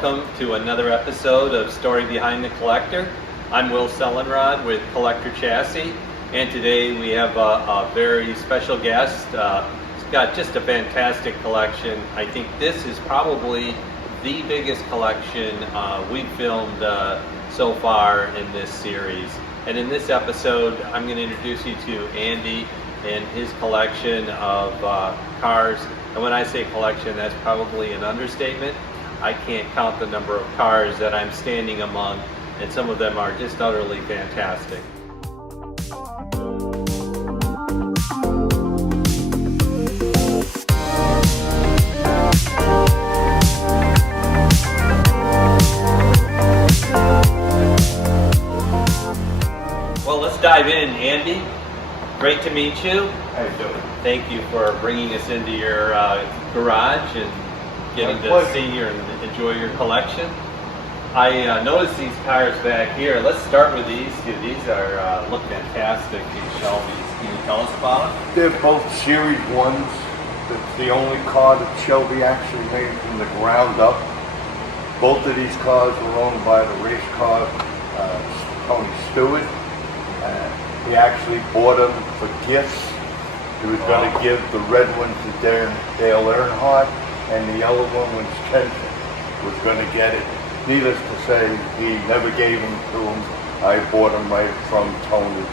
welcome to another episode of Story Behind the Collector. I'm Will Sellenraad with Collector Chassis, and today we have a very special guest. He's got just a fantastic collection. I think this is probably the biggest collection we've filmed so far in this series. And in this episode, I'm going to introduce you to Andy and his collection of cars. And when I say collection, that's probably an understatement. I can't count the number of cars that I'm standing among, and some of them are just utterly fantastic. Well, let's dive in, Andy. Great to meet you. How you doing? Thank you for bringing us into your garage and getting to see and enjoy your collection. I noticed these cars back here. Let's start with these two. These are look fantastic. These Shelbys. Can you tell us about them? They're both Series 1s. It's the only car that Shelby actually made from the ground up. Both of these cars were owned by the race car Tony Stewart. He actually bought them for gifts. He was going to give the red one to Dale Earnhardt, and the yellow one was Kenton was going to get it. Needless to say, he never gave them to him. I bought them right from Tony.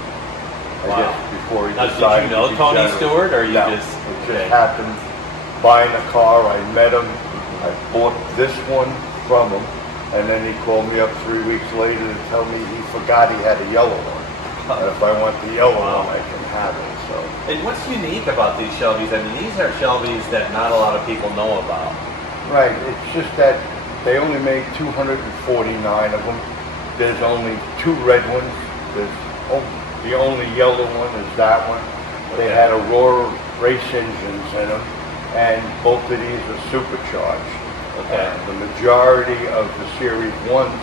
I guess before he decided. Did you know Tony Stewart, or you just? It just happened. Buying a car, I met him. I bought this one from him, and then he called me up 3 weeks later to tell me he forgot he had a yellow one. And if I want the yellow one, I can have it. So. And what's unique about these Shelbys? I mean, these are Shelbys that not a lot of people know about. Right. It's just that they only made 249 of them. There's only 2 red ones. The only yellow one is that one. They had Aurora race engines in them, and both of these are supercharged. Okay. The majority of the Series 1s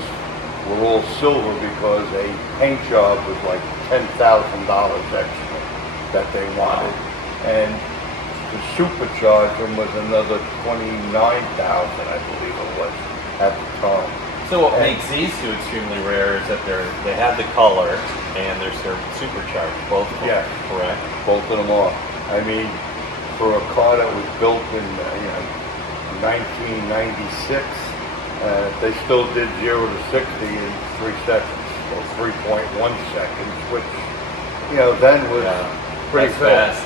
were all silver because a paint job was like $10,000 extra that they wanted, and to supercharge them was another $29,000, I believe it was at the time. So what makes these two extremely rare is that they have the color and they're supercharged, both of them. Yes, correct. Both of them are. I mean, for a car that was built in 1996. They still did 0 to 60 in 3 seconds, or 3.1 seconds, which, then was pretty fast.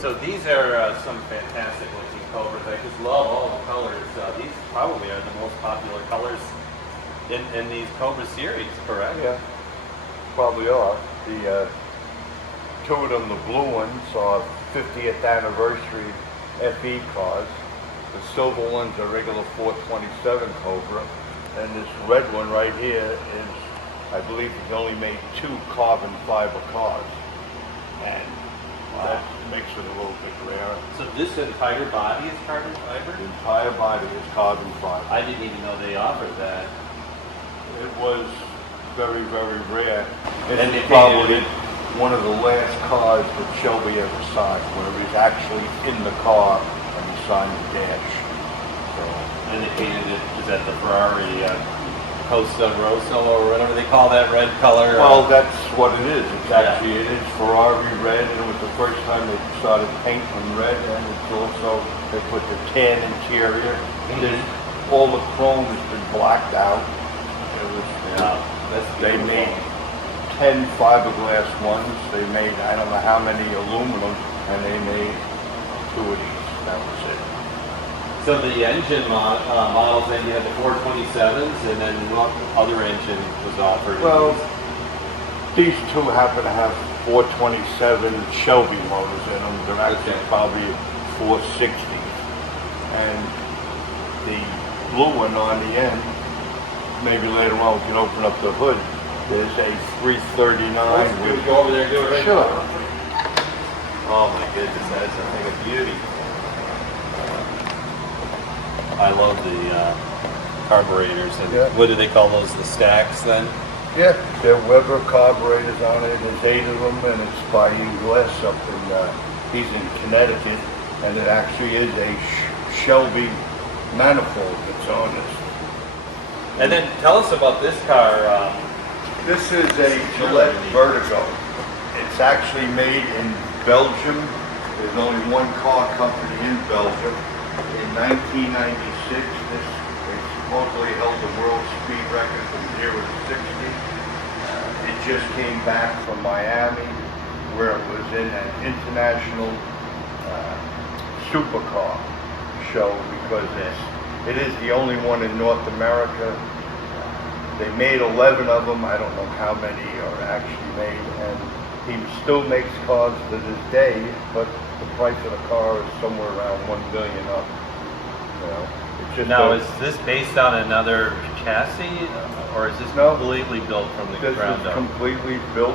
So these are some fantastic looking Cobras. I just love all the colors. These probably are the most popular colors in these Cobra series, correct? Yeah, probably are. The 2 of them, the blue ones, are 50th anniversary FE cars. The silver ones are regular 427 Cobra. And this red one right here is, I believe he's only made 2 carbon fiber cars. And that makes it a little bit rare. So this entire body is carbon fiber? The entire body is carbon fiber. I didn't even know they offered that. It was very, very rare. And It's probably one of the last cars that Shelby ever signed, where he's actually in the car and he signed the dash. So, And they painted it, is that the Ferrari Costa Rosso or whatever they call that red color? well, that's what it is. It's actually, it is Ferrari red, and it was the first time they started painting red, and it's also, they put the tan interior. All the chrome has been blacked out. It was, they made 10 fiberglass ones. They made, I don't know how many aluminum, and they made 2 of these. That was it. So the engine models, then you had the 427s, and then what other engine was offered? Well, these 2 happen to have 427 Shelby motors in them. They're actually probably 460s. And the blue one on the end, maybe later on we can open up the hood. There's a 339. Can we go over there and do it right Sure. now? Oh my goodness, that's a thing of beauty. I love the carburetors. And what do they call those? The stacks then? Yeah, there are Weber carburetors on it. There's 8 of them, and it's by Glass up in, he's in Connecticut, and it actually is a Shelby manifold that's on this. And then tell us about this car. This is a Gillette Vertigo. It's actually made in Belgium. There's only one car company in Belgium. In 1996, it supposedly held the world speed record from 0 to 60. It just came back from Miami, where it was in an international supercar show, because it is the only one in North America. They made 11 of them. I don't know how many are actually made, and he still makes cars to this day, but the price of the car is somewhere around $1 billion up. You know, it's just Now, is this based on another chassis, or is this completely built from the ground This up? is completely built.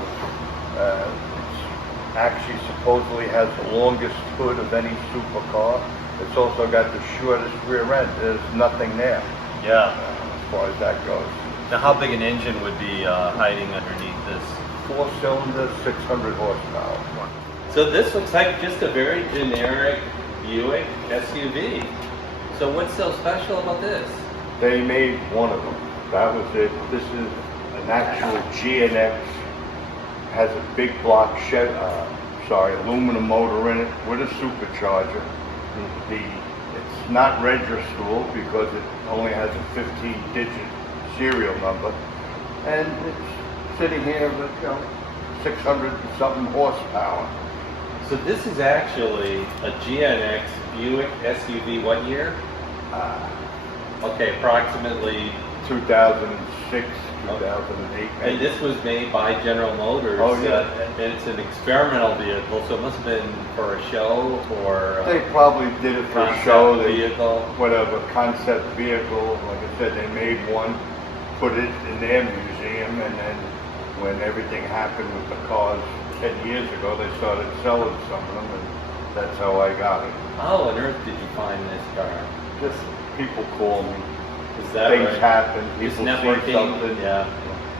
It actually supposedly has the longest hood of any supercar. It's also got the shortest rear end. There's nothing there Yeah. as far as that goes. Now, how big an engine would be hiding underneath this? 4-cylinder, 600 horsepower. So this looks like just a very generic Buick SUV. So what's so special about this? They made one of them. That was it. This is an actual GNX. Has a big block aluminum motor in it with a supercharger. It's not registerable because it only has a 15-digit serial number, and it's sitting here with 600 and something horsepower. So this is actually a GNX Buick SUV. What year? Okay, approximately 2006, 2008. And this was made by General Motors. Oh, yeah. And it's an experimental vehicle, so it must have been for a show or They probably did it for a concept show. vehicle. Whatever, concept vehicle. Like I said, they made one, put it in their museum, and then when everything happened with the cars 10 years ago, they started selling some of them, and that's how I got it. How on earth did you find this car? Just people call me. Is that Things right? happen. Just People see networking? something. Yeah.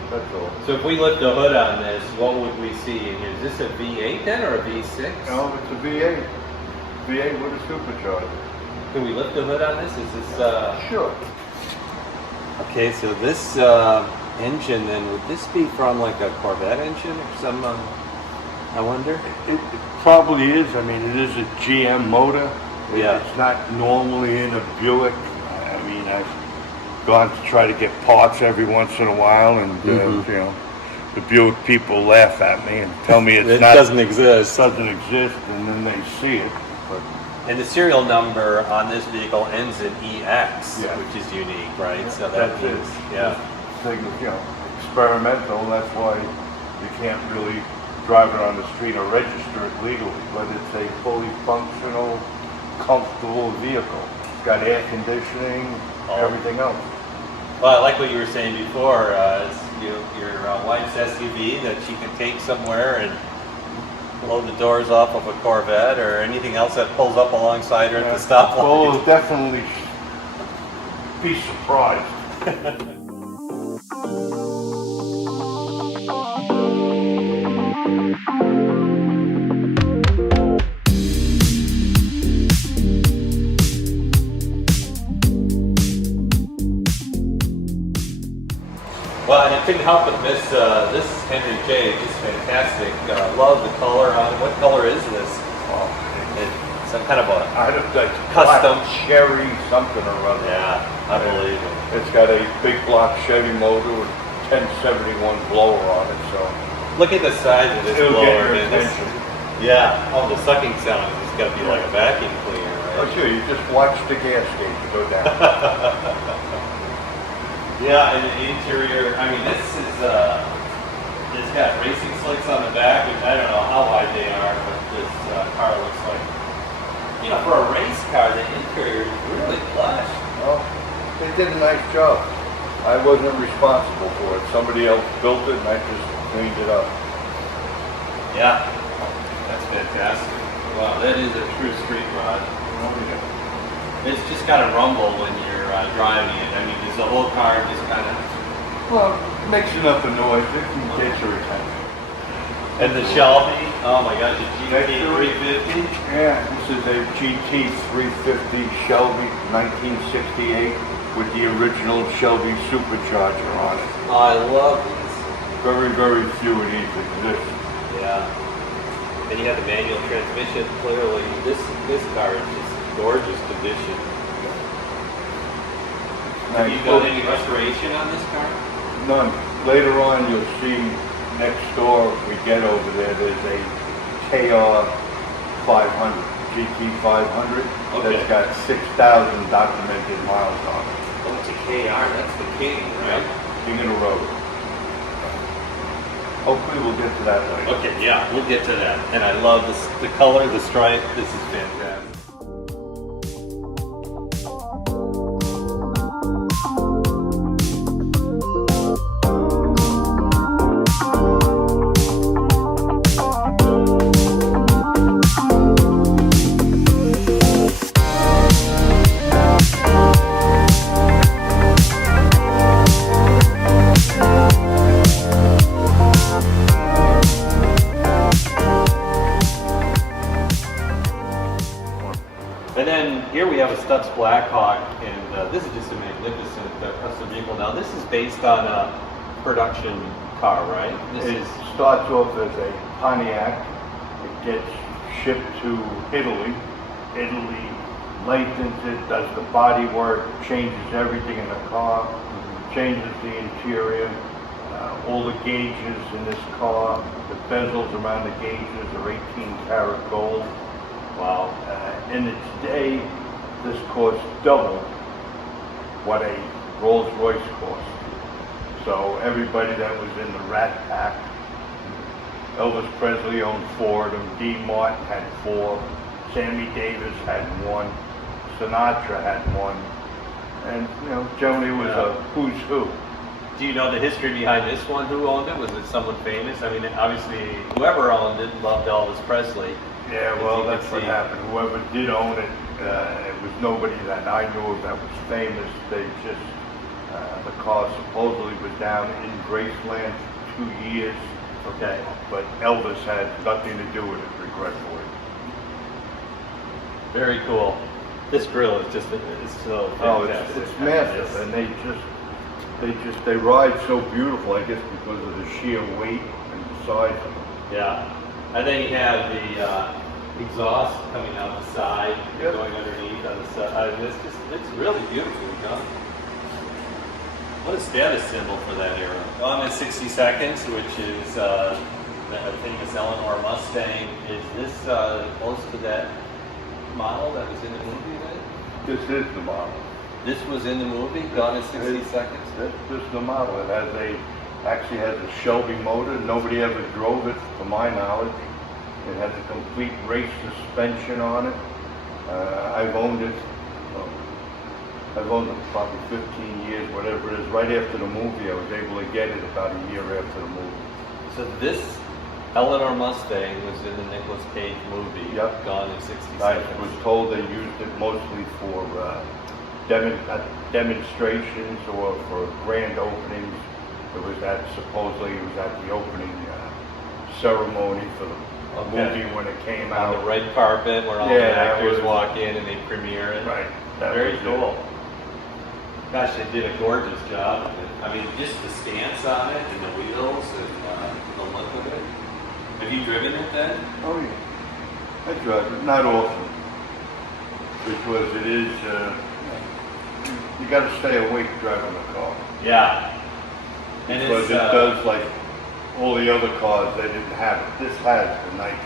That's all. So if we lift the hood on this, what would we see in here? Is this a V8 then or a V6? No, it's a V8. V8 with a supercharger. Can we lift the hood on this? Is this Sure. Okay, so this engine then, would this be from like a Corvette engine or some, I wonder? It probably is. I mean, it is a GM motor. Yeah. It's not normally in a Buick. I mean, I've gone to try to get parts every once in a while, and you know, the Buick people laugh at me and tell me It not doesn't exist. doesn't exist, and then they see it. But And the serial number on this vehicle ends in EX, Yeah. which is unique, right? So that that's means, it. yeah. This thing is, you know, experimental. That's why you can't really drive it on the street or register it legally. But it's a fully functional, comfortable vehicle. It's got air conditioning, everything else. Well, I like what you were saying before. It's your wife's SUV that she can take somewhere and blow the doors off of a Corvette or anything else that pulls up alongside her at the stoplight. Well, we'll definitely be surprised. Well, and I couldn't help but miss this Henry J. Just fantastic. Love the color on it. What color is this? It's some kind of a I don't like Custom. black Cherry something or other. yeah, I believe it. It's got a big block Chevy motor with 1071 blower on it, so Look at the size of this it'll get blower. your man. This- attention. yeah. Oh, the sucking sound has got to be like a vacuum cleaner, Oh, right? sure, you just watch the gas gauge go down. Yeah, and the interior. I mean, this is it's got racing slicks on the back, which I don't know how wide they are, but this car looks like, you know, for a race car, the interior is really plush. Well, they did a nice job. I wasn't responsible for it. Somebody else built it, and I just cleaned it up. Yeah, that's fantastic. Wow, that is a true street rod. Oh, yeah. It's just got a rumble when you're driving it. I mean, does the whole car just kind of Well, it makes enough of noise. It can get your attention. And the Shelby, oh my gosh, the That's GT the- 350. Yeah, this is a GT 350 Shelby 1968 with the original Shelby supercharger on it. Oh, I love these. Very, very few of these exist. Yeah. And you have the manual transmission. Clearly, this car is just gorgeous condition. Have you done any restoration on this car? None. Later on, you'll see next door, if we get over there, there's a KR 500, GT 500, Okay. that's got 6,000 documented miles on it. Oh, it's a KR. That's the king, right? King of the road. Hopefully we'll get to that later. Okay, yeah, we'll get to that. And I love this, the color, the stripe. This is fantastic. And then here we have a Stutz Blackhawk, and this is just a magnificent custom vehicle. Now this is based on a production car, right? It starts off as a Pontiac. It gets shipped to Italy. Italy lengthens it, does the body work, changes everything in the car, changes the interior, all the gauges in this car, the bezels around the gauges are 18 karat gold. Wow. In its day, this cost double what a Rolls Royce cost. So everybody that was in the Rat Pack, Elvis Presley owned 4 of them, Dean Martin had 4, Sammy Davis had 1, Sinatra had 1, and generally it was a who's who. Do you know the history behind this one? Who owned it? Was it someone famous? I mean, obviously, whoever owned it loved Elvis Presley. Yeah, well, that's what happened. Whoever did own it, it was nobody that I knew of that was famous. They just, the car supposedly was down in Graceland for 2 years. Okay. But Elvis had nothing to do with it, regretfully. Very cool. This grill is just, it's so Oh, fantastic. it's massive, and they ride so beautiful, I guess because of the sheer weight and the size of them. Yeah. And then you have the exhaust coming out the side, Yep. going underneath on the side. It's really beautifully done. What a status symbol for that era. Gone in 60 Seconds, which is the famous Eleanor Mustang. Is this close to that model that was in the movie then? This is the model. This was in the movie, Gone in 60 Seconds? This is the model. It actually has a Shelby motor. Nobody ever drove it, to my knowledge. It has a complete race suspension on it. I've owned it. I've owned it probably 15 years, whatever it is. Right after the movie, I was able to get it about a year after the movie. So this Eleanor Mustang was in the Nicolas Cage movie, Yep. Gone in 60 I Seconds. was told they used it mostly for demonstrations or for grand openings. Supposedly it was at the opening ceremony for the movie when it came On out. the red carpet where all the Yeah, that actors was- walk in and they premiere it. Right. That Very was it. cool. Gosh, they did a gorgeous job of it. I mean, just the stance on it and the wheels and the look of it. Have you driven it then? Oh yeah. I drive it, not often, because it is. You got to stay awake driving the car. Yeah. And Because it's, it does like all the other cars, they didn't have it. This has the nitrous,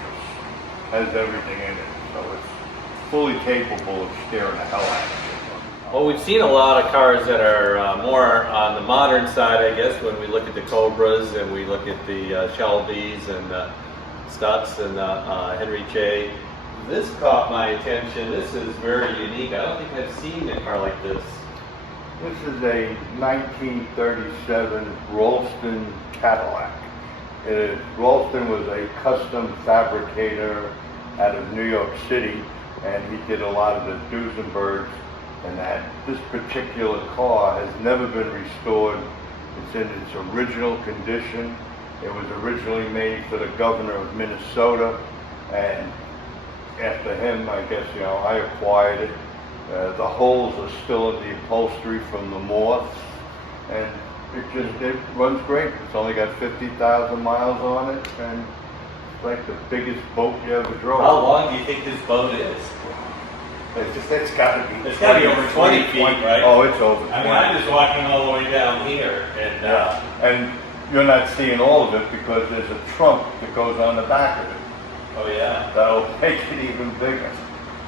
has everything in it, so it's fully capable of scaring the hell out of you. Well, we've seen a lot of cars that are more on the modern side, I guess, when we look at the Cobras and we look at the Shelbys and Stutz and Henry J. This caught my attention. This is very unique. I don't think I've seen a car like this. This is a 1937 Ralston Cadillac. Ralston was a custom fabricator out of New York City, and he did a lot of the Duesenbergs, and that this particular car has never been restored It's in its original condition. It was originally made for the governor of Minnesota, and after him, I guess, I acquired it. The holes are still in the upholstery from the moths, and it runs great. It's only got 50,000 miles on it, and it's like the biggest boat you ever drove. How long do you think this boat is? It's got to be. It's got to be over 20 feet, right? Oh, it's over 20. I mean, I'm just walking all the way down here, and and you're not seeing all of it because there's a trunk that goes on the back of it. oh yeah. That'll make it even bigger.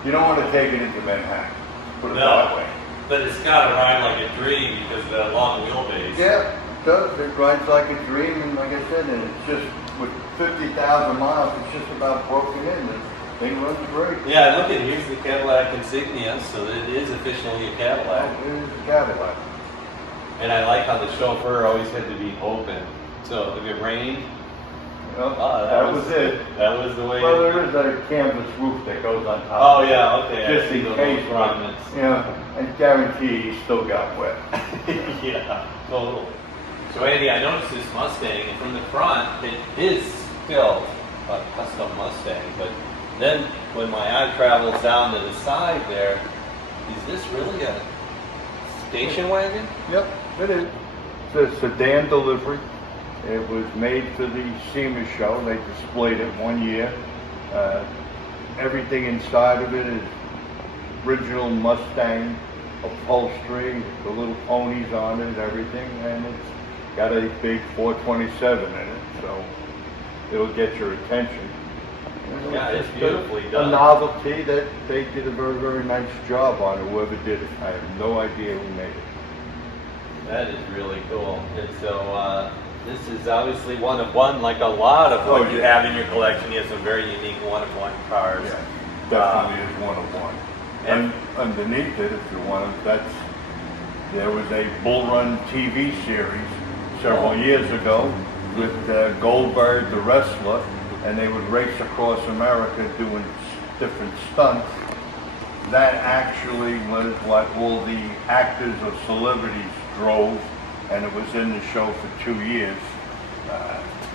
You don't want to take it into Manhattan. Put it No. that way. But it's got to ride like a dream because of that long wheelbase. Yeah, it does. It rides like a dream, and like I said, and it's just with 50,000 miles, it's just about broken in. The thing runs great. Yeah, look at here's the Cadillac insignia, so it is officially a Cadillac. Oh, it is a Cadillac. And I like how the chauffeur always had to be open. So if it rained, That was it. That was the way. Well, there is a canvas roof that goes on top. Oh yeah, okay. Just in case, remnants. and guarantee he still got wet. Yeah, totally. So Andy, I noticed this Mustang, and from the front, it is still a custom Mustang, but then when my eye travels down to the side there, is this really a station wagon? Yep, it is. It's a sedan delivery. It was made for the SEMA show. They displayed it one year. Everything inside of it is original Mustang upholstery, the little ponies on it, everything, and it's got a big 427 in it, so it'll get your attention. Yeah, it's beautifully done. A novelty that they did a very, very nice job on it, whoever did it. I have no idea who made it. That is really cool. And so this is obviously one of one, like a lot of what you have in your collection. You have some very unique one-of-one cars. Yeah, definitely is one of one. And underneath it, if you want, there was a Bull Run TV series several years ago with Goldberg, the wrestler, and they would race across America doing different stunts. That actually was what all the actors or celebrities drove, and it was in the show for 2 years.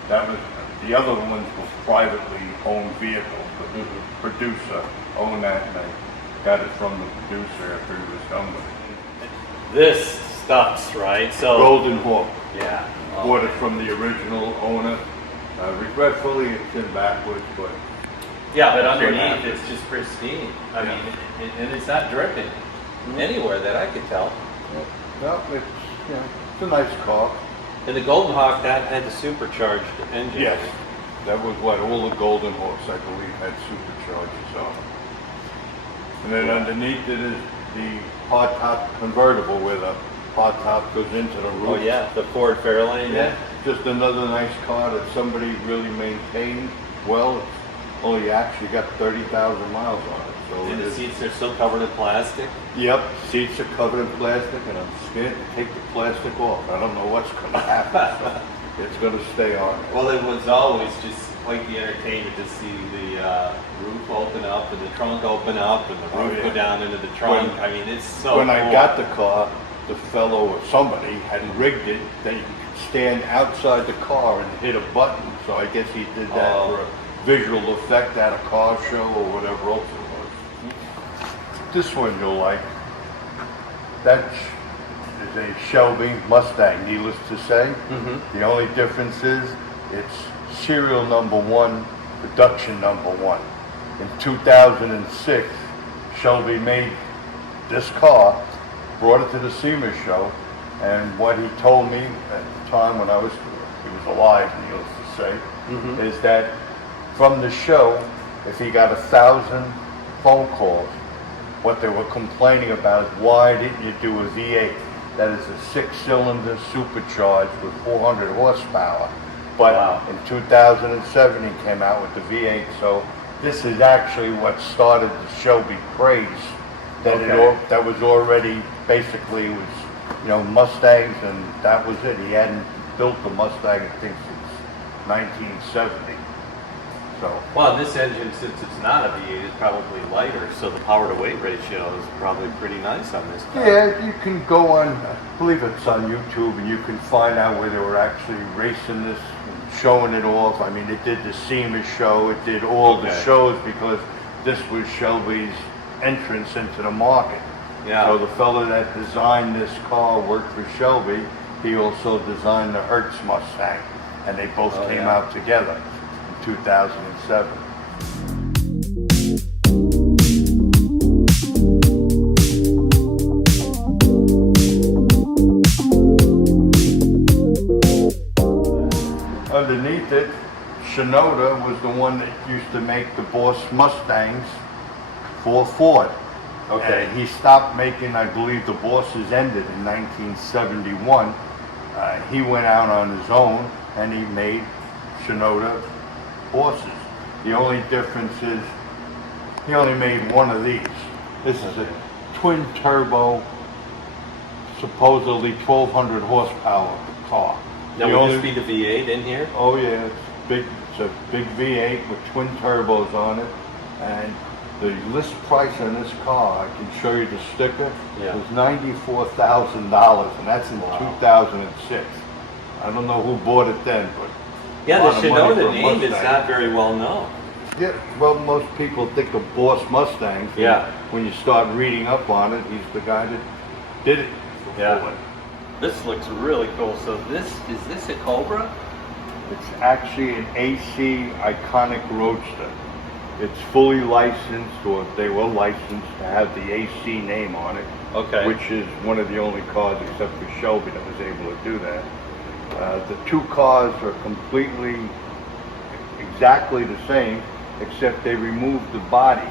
That was the other ones were privately owned vehicles, but the producer owned that, and I got it from the producer after he was done with it. This stuffs, right? So Golden Hawk. yeah. Bought it from the original owner. Regretfully, it's in backwards, but Yeah, but That's what underneath happens. it's just pristine. I Yeah. mean, and it's not dripping anywhere that I could tell. no, it's a nice car. And the Golden Hawk, that had the supercharged engine. Yes, that was what all the Golden Hawks, I believe, had superchargers on. And then underneath it is the hard top convertible where the hard top goes into the roof. Oh yeah, the Ford Fairlane. Yeah, just another nice car that somebody really maintained well. It's only actually got 30,000 miles on it. So And it the is- seats are still covered in plastic. Yep, seats are covered in plastic, and I'm scared to take the plastic off. I don't know what's going to happen, so it's going to stay on. Well, it was always just quite the entertainment to see the roof open up and the trunk open up and the roof yeah. go down into the trunk. When- I mean, it's so When cool. I got the car, the fellow or somebody had rigged it that you could stand outside the car and hit a button. So I guess he did that Oh. for a visual effect at a car show or whatever else it was. This one you'll like. That is a Shelby Mustang, needless to say. The only difference is it's serial number 1, production number 1. In 2006, Shelby made this car, brought it to the SEMA show, and what he told me at the time when he was alive, needless to say, is that from the show, if he got 1,000 phone calls, what they were complaining about is why didn't you do a V8? That is a 6-cylinder supercharged with 400 horsepower. But in 2007 he came out with the V8, so this is actually what started the Shelby craze. That was already basically Mustangs, and that was it. He hadn't built the Mustang I think since 1970. So. Well, this engine, since it's not a V8, is probably lighter, so the power to weight ratio is probably pretty nice on this car. Yeah, you can go on, I believe it's on YouTube, and you can find out where they were actually racing this, and showing it off. I mean, it did the SEMA show, it did all the shows because this was Shelby's entrance into the market. Yeah. So the fellow that designed this car worked for Shelby. He also designed the Hertz Mustang, and they both came out together in 2007. Underneath it, Shinoda was the one that used to make the Boss Mustangs for Ford. Okay. And he stopped making, I believe the Bosses ended in 1971. He went out on his own and he made Shinoda Bosses. The only difference is he only made one of these. This is a twin turbo, supposedly 1,200 horsepower car. Now, would this be the V8 in here? Oh yeah, it's big. It's a big V8 with twin turbos on it, and the list price on this car, I can show you the sticker, was $94,000, and that's in 2006. I don't know who bought it then, but yeah, the Shinoda name is not very well known. Yeah, well, most people think of Boss Mustangs. Yeah. When you start reading up on it, he's the guy that did it. Yeah. This looks really cool. So is this a Cobra? It's actually an AC Iconic Roadster. It's fully licensed, or they were licensed to have the AC name on it. Okay. Which is one of the only cars, except for Shelby, that was able to do that. The two cars are completely, exactly the same, except they removed the body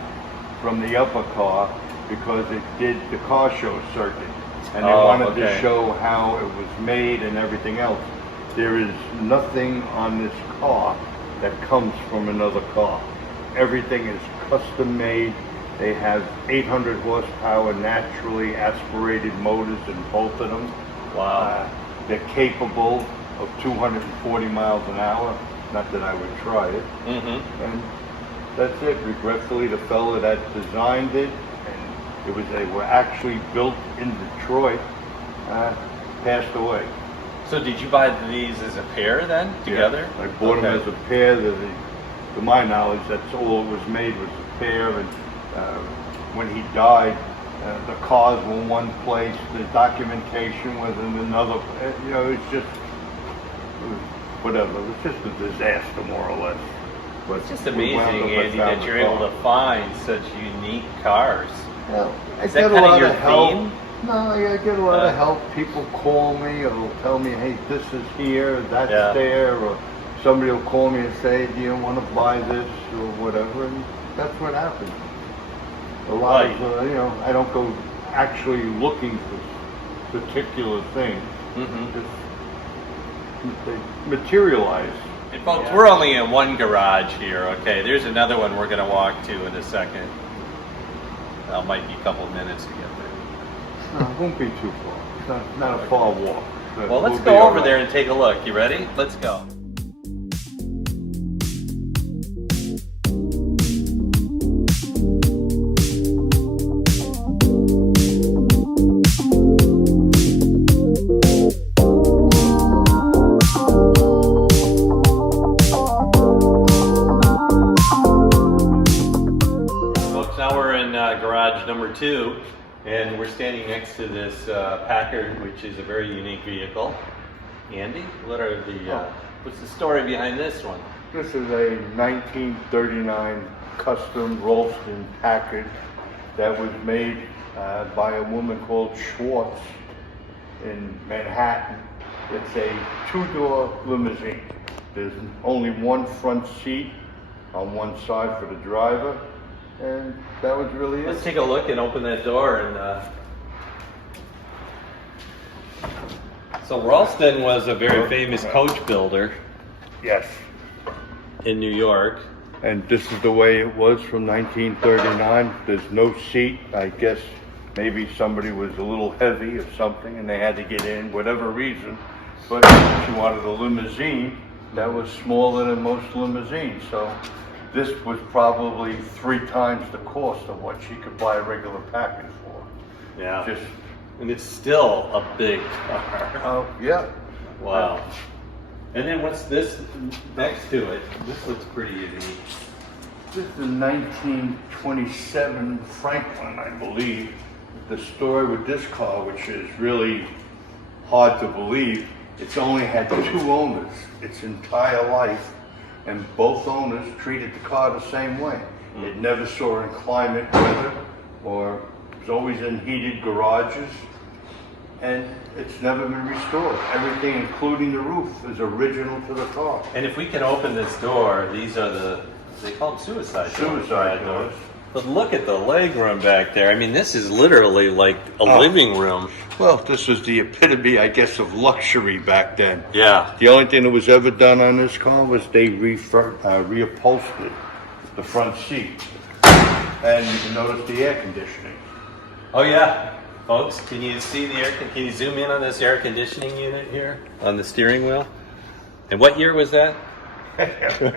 from the upper car because it did the car show circuit. And they wanted to show how it was made and everything else. There is nothing on this car that comes from another car. Everything is custom made. They have 800 horsepower naturally aspirated motors in both of them. Wow. They're capable of 240 miles an hour. Not that I would try it. Mm-hmm. And that's it. Regretfully, the fellow that designed it, and they were actually built in Detroit, passed away. So did you buy these as a pair then, together? Yeah, I bought them as a pair. To my knowledge, that's all it was made was a pair. And when he died, the cars were in one place, the documentation was in another. You know, it was whatever. It was just a disaster, more or less. But It's just amazing, Andy, that you're able to find such unique cars. Well, I Is that get a kind of lot your of help. theme? No, I get a lot of help. People call me or tell me, hey, this is here, that's there, or somebody will call me and say, do you want to buy this or whatever, and that's what happens. A lot of, I don't go actually looking for particular things. They materialize. And folks, we're only in one garage here, okay? There's another one we're going to walk to in a second. That might be a couple of minutes to get there. No, it won't be too far. It's not a far walk. Well, let's go over there and take a look. You ready? Let's go. Garage number 2, and we're standing next to this Packard, which is a very unique vehicle. Andy, what's the story behind this one? This is a 1939 custom Rolston Packard that was made by a woman called Schwartz in Manhattan. It's a 2-door limousine. There's only one front seat on one side for the driver. And that was really it. Let's take a look and open that door. And so Ralston was a very famous coach builder. Yes. In New York. And this is the way it was from 1939. There's no seat. I guess maybe somebody was a little heavy or something and they had to get in, whatever reason. But she wanted a limousine that was smaller than most limousines. So this was probably 3 times the cost of what she could buy a regular package for. Yeah. Just, And it's still a big car. yeah. Wow. And then what's this next to it? This looks pretty unique. This is a 1927 Franklin, I believe. The story with this car, which is really hard to believe, it's only had 2 owners its entire life, and both owners treated the car the same way. It never saw inclement weather, or it was always in heated garages, and it's never been restored. Everything, including the roof, is original to the car. And if we can open this door, these are they call them suicide doors. But look at the leg room back there. I mean, this is literally like a living room. Well, this was the epitome, I guess, of luxury back then. Yeah. The only thing that was ever done on this car was they reupholstered the front seat. And you can notice the air conditioning. Oh yeah. Folks, can you see can you zoom in on this air conditioning unit here on the steering wheel? And what year was that? And it didn't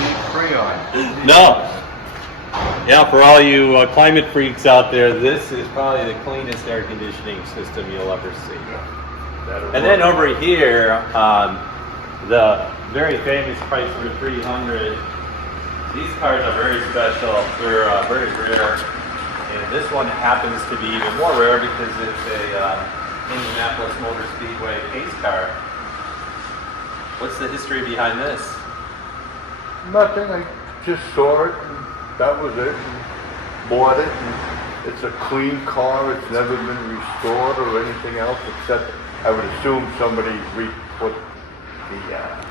need Freon. No. Yeah, for all you climate freaks out there, this is probably the cleanest air conditioning system you'll ever see. And then over here, the very famous Chrysler 300. These cars are very special. They're very rare. And this one happens to be even more rare because it's a Indianapolis Motor Speedway pace car. What's the history behind this? Nothing, I just saw it, and that was it, and bought it, and it's a clean car, it's never been restored or anything else, except I would assume somebody put the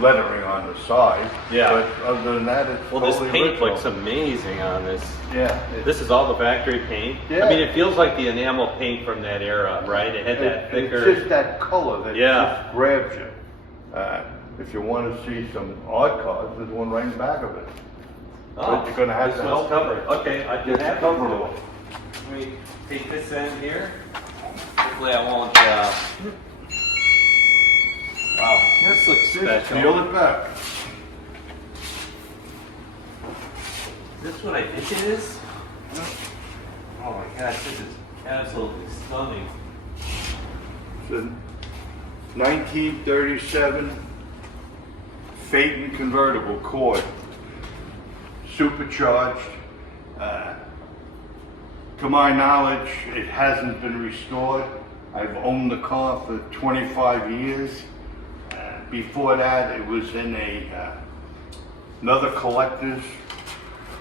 lettering on the side. Yeah. But other than that, it's Well, this totally paint original. looks amazing on this. Yeah. This is all the factory paint. Yeah. I mean, it feels like the enamel paint from that era, right? It had that thicker. It's just that color that Yeah. just grabs you. If you want to see some odd cars, there's one right in the back of it. But you're going to have this to one's help covered. Okay, I can have cover it. it. Let me take this in here. Hopefully I won't, wow, this looks Just special. peel it back. This what I think it is? Oh my gosh, this is absolutely stunning. It's a 1937 Phaeton convertible Cord, supercharged. To my knowledge, it hasn't been restored. I've owned the car for 25 years. Before that, it was in another collector's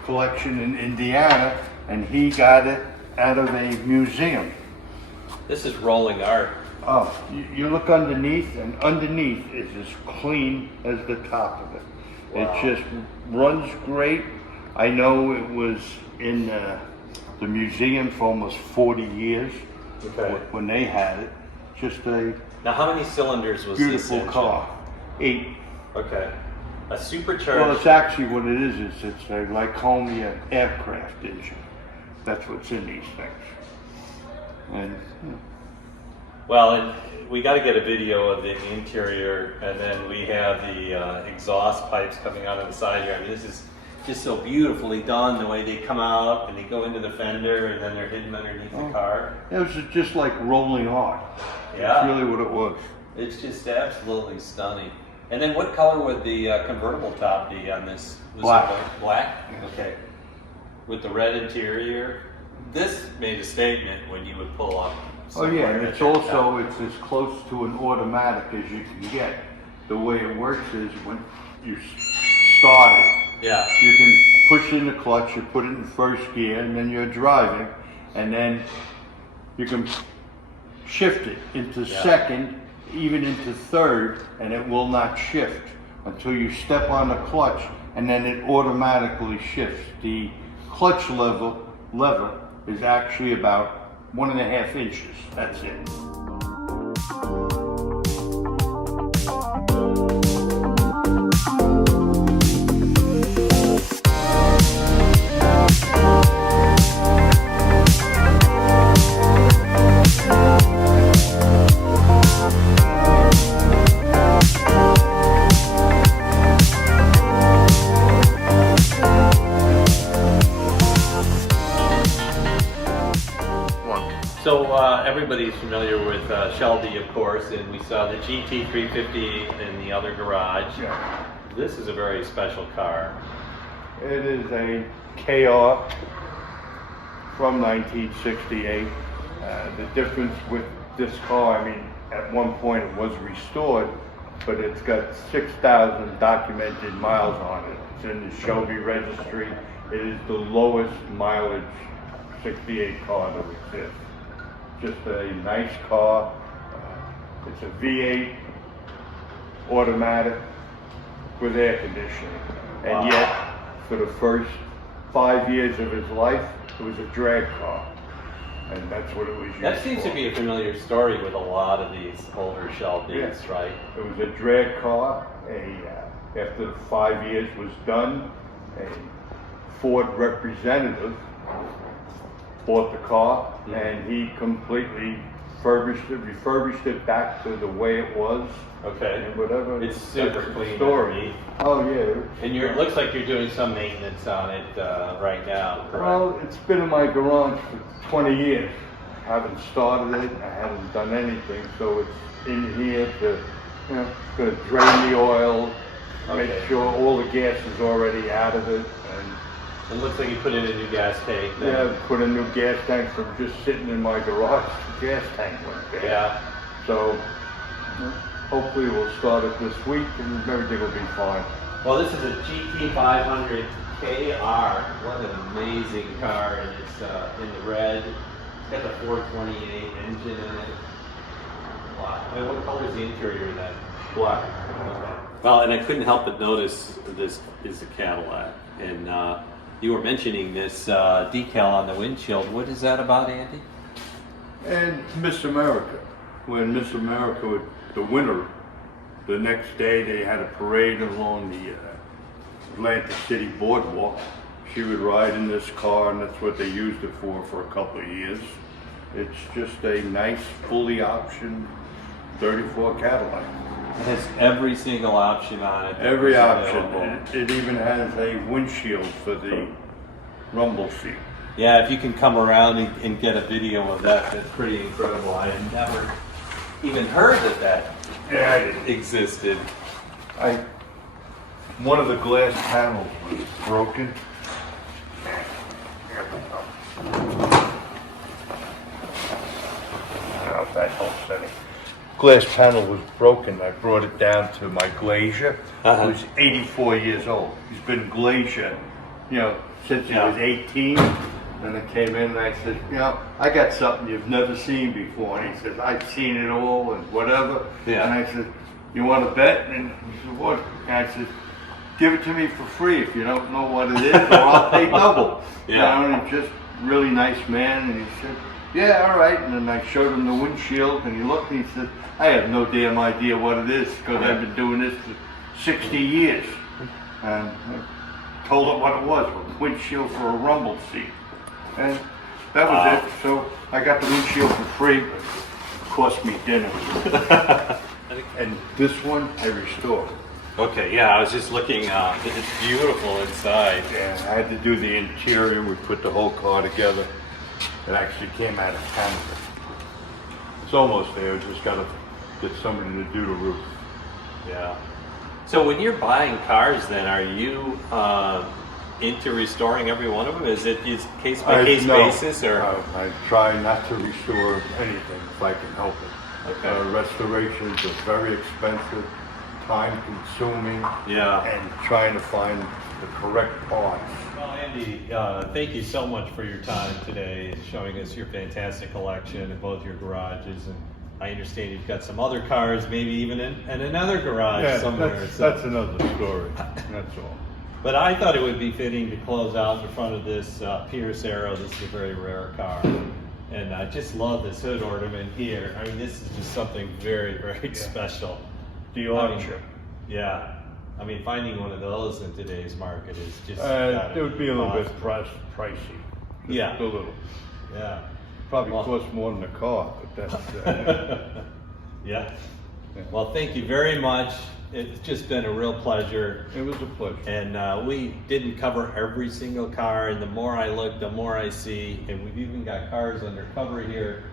collection in Indiana, and he got it out of a museum. This is rolling art. Oh, you look underneath, and underneath is as clean as the top of it. Wow. It just runs great. I know it was in the museum for almost 40 years when they had it. Just a Now, how many cylinders was this beautiful engine? car. 8. Okay. A supercharged. Well, it's actually what it is it's a Lyconia aircraft engine. That's what's in these things. And Well, we got to get a video of the interior, and then we have the exhaust pipes coming out of the side here. I mean, this is just so beautifully done, the way they come out and they go into the fender, and then they're hidden underneath the car. it was just like rolling art. Yeah. That's really what it was. It's just absolutely stunning. And then what color would the convertible top be on this? Was Black. it black? Okay. With the red interior. This made a statement when you would pull up. Oh yeah, and somewhere it's at that also, time. it's as close to an automatic as you can get. The way it works is when you start it, Yeah. you can push in the clutch, you put it in first gear, and then you're driving, and then you can shift it into second, even into third, and it will not shift until you step on the clutch, and then it automatically shifts. The clutch lever is actually about 1.5 inches. That's it. So everybody's familiar with Shelby, of course, and we saw the GT350 in the other garage. Yeah. This is a very special car. It is a KR from 1968. The difference with this car, I mean, at one point it was restored, but it's got 6,000 documented miles on it. It's in the Shelby registry. It is the lowest mileage 68 car that exists. Just a nice car. It's a V8 automatic with air conditioning. And yet, for the first 5 years of his life, it was a drag car. And that's what it was used That seems for. to be a familiar story with a lot of these older Shelbys, Yes. right? It was a drag car. After the 5 years was done, a Ford representative bought the car, and he completely refurbished it back to the way it was. Okay. And whatever. It's super that's the clean story. underneath. Oh yeah. And it looks like you're doing some maintenance on it right now, correct? Well, it's been in my garage for 20 years. I haven't started it. I haven't done anything, so it's in here to, to drain the oil, Okay. make sure all the gas is already out of it, and It looks like you put in a new gas tank. then. yeah, put a new gas tank from just sitting in my garage. The gas tank went bad. Yeah. So hopefully we'll start it this week, and everything will be fine. Well, this is a GT500 KR. What an amazing car, and it's in the red. It's got the 428 engine in it. Wow. And what color is the interior then? Black. Okay. Well, and I couldn't help but notice this is a Cadillac, and you were mentioning this decal on the windshield. What is that about, Andy? And Miss America. When Miss America, the winner, the next day they had a parade along the Atlantic City boardwalk. She would ride in this car, and that's what they used it for a couple of years. It's just a nice, fully optioned 34 Cadillac. It has every single option on it. Every that's option. available. It even has a windshield for the rumble seat. Yeah, if you can come around and get a video of that, that's pretty incredible. I had never even heard that existed. One of the glass panels was broken. I don't know if that helps any. Glass panel was broken. I brought it down to my glazier, who's 84 years old. He's been glazier, since he was 18. And I came in and I said, I got something you've never seen before. And he says, I've seen it all and whatever. Yeah. And I said, you want to bet? And he said, what? And I said, give it to me for free if you don't know what it is, or I'll pay double. Yeah. And he's just a really nice man. And he said, yeah, all right. And then I showed him the windshield, and he looked and he said, I have no damn idea what it is, because I've been doing this for 60 years. And I told him what it was, a windshield for a rumble seat. And that was it. So I got the windshield for free, but it cost me dinner. And this one I restored. Okay, yeah, I was just looking. It's beautiful inside. And I had to do the interior. We put the whole car together. It actually came out of Canada. It's almost there. Just got to get somebody to do the roof. Yeah. So when you're buying cars, then are you into restoring every one of them? Is it case by case basis, or? I try not to restore anything if I can help it. Okay. Restorations are very expensive, time consuming, and trying to find the correct parts. Well, Andy, thank you so much for your time today, showing us your fantastic collection in both your garages, and I understand you've got some other cars, maybe even in another garage somewhere. That's another story. That's all. But I thought it would be fitting to close out in front of this Pierce Arrow. This is a very rare car. And I just love this hood ornament here. I mean, this is just something very, very special. The Archer. Yeah. I mean, finding one of those in today's market is just... It would be a little bit pricey. Yeah. Just a little. Yeah. Probably cost more than the car, but that's... Yeah. Well, thank you very much. It's just been a real pleasure. It was a pleasure. And we didn't cover every single car, and the more I look, the more I see, and we've even got cars undercover here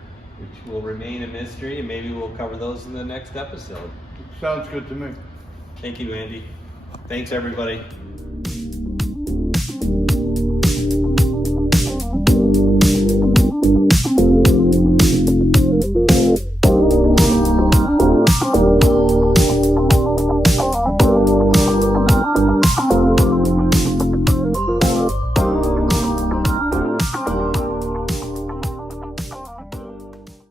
which will remain a mystery, and maybe we'll cover those in the next episode. Sounds good to me. Thank you, Andy. Thanks, everybody.